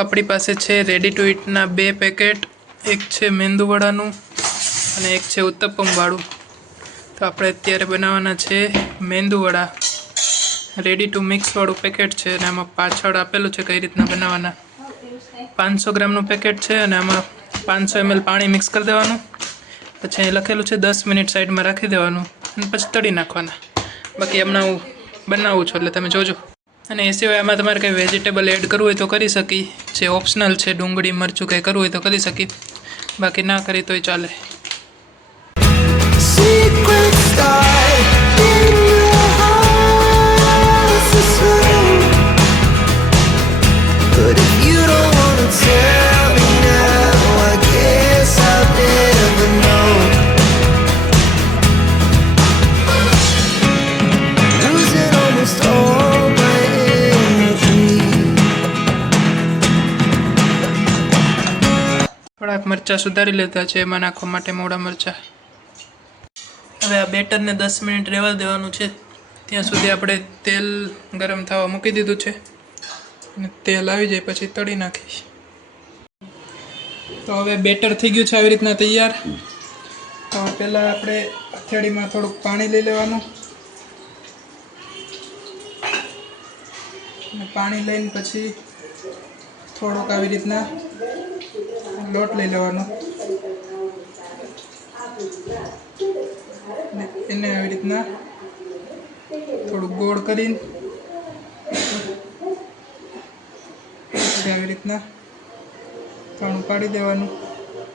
આપણી પાસે છે રેડી ટુ ઇટના 2 પેકેટ, એક છે મેંદુવડાનું અને એક છે ઉત્તપમવાળું. તો આપણે અત્યારે બનાવવાના છે મેંદુવડા. રેડી ટુ મિક્સવાળું પેકેટ છે અને આમાં પાછળ આપેલું છે કઈ રીતના બનાવવાના. 500 ગ્રામનું પેકેટ છે અને આમાં 500 ml પાણી મિક્સ કરી દેવાનું. પછી અહીં લખેલું છે 10 મિનિટ સાઈડમાં રાખી દેવાનું અને પછી તળી નાખવાના. બાકી હમણાં હું બનાવું છું એટલે તમે જોજો. અને એ સિવાય આમાં તમારે કંઈ વેજીટેબલ એડ કરવું હોય તો કરી શકી, જે ઓપ્શનલ છે. ડુંગળી મરચું કંઈ કરવું હોય તો કરી શકી, બાકી ના કરી તોય ચાલે. થોડાક મરચાં સુધારી લેતા છે એમાં નાખવા માટે, મોડા મરચાં. હવે આ બેટરને 10 મિનિટ રહેવા દેવાનું છે. ત્યાં સુધી આપણે તેલ ગરમ થવા મૂકી દીધું છે અને તેલ આવી જાય પછી તળી નાખીશ. તો હવે બેટર થઈ ગયું છે આવી રીતના તૈયાર. તો પહેલાં આપણે હથેળીમાં થોડુંક પાણી લઈ લેવાનું અને પાણી લઈને પછી થોડુંક આવી રીતના લોટ લઈ લેવાનો અને એને આવી રીતના થોડુંક ગોળ કરીને આવી રીતના કાણું પાડી દેવાનું.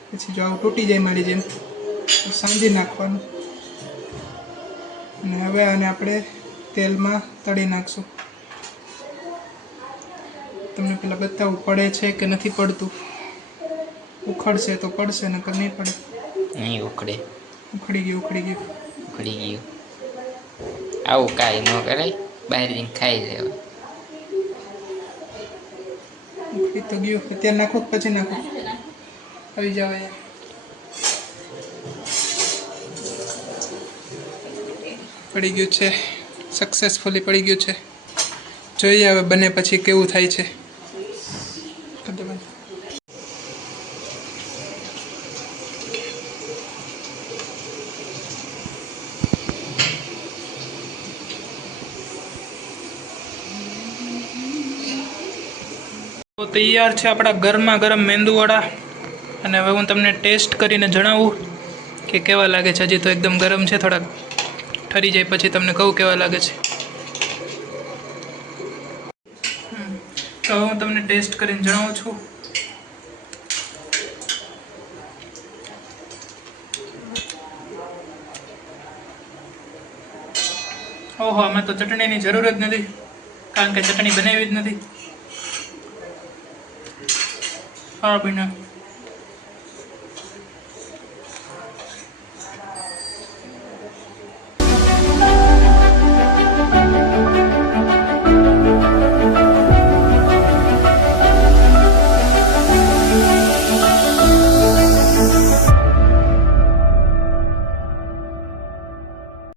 પછી જો આવું તૂટી જાય મારી જેમ તો સાંજી નાખવાનું અને હવે આને આપણે તેલમાં તળી નાખશું. તમને પેલા બતાવવું પડે છે કે નથી પડતું. ઉખડશે તો પડશે, નકર નહીં પડે. નહીં ઉખડે. ઉખડી ગયું. આવું કાંઈ ન કરાય, બહાર જઈને ખાઈ લેવાય. ઉખડી તો ગયું. અત્યારે નાખો પછી નાખો, આવી જાવ અહીંયા. પડી ગયું છે, સક્સેસફુલી પડી ગયું છે. જોઈએ હવે બને પછી કેવું થાય છે. તો તૈયાર છે આપણા ગરમા ગરમ મેંદુવડા. અને હવે હું તમને ટેસ્ટ કરીને જણાવું કે કેવા લાગે છે. હજી તો એકદમ ગરમ છે, થોડાક ઠરી જાય પછી તમને કહું કેવા લાગે છે. તો હું તમને ટેસ્ટ કરીને જણાવું છું. ઓહો, આમાં તો ચટણીની જરૂર જ નથી, કારણ કે ચટણી બનાવી જ નથી. હા બીના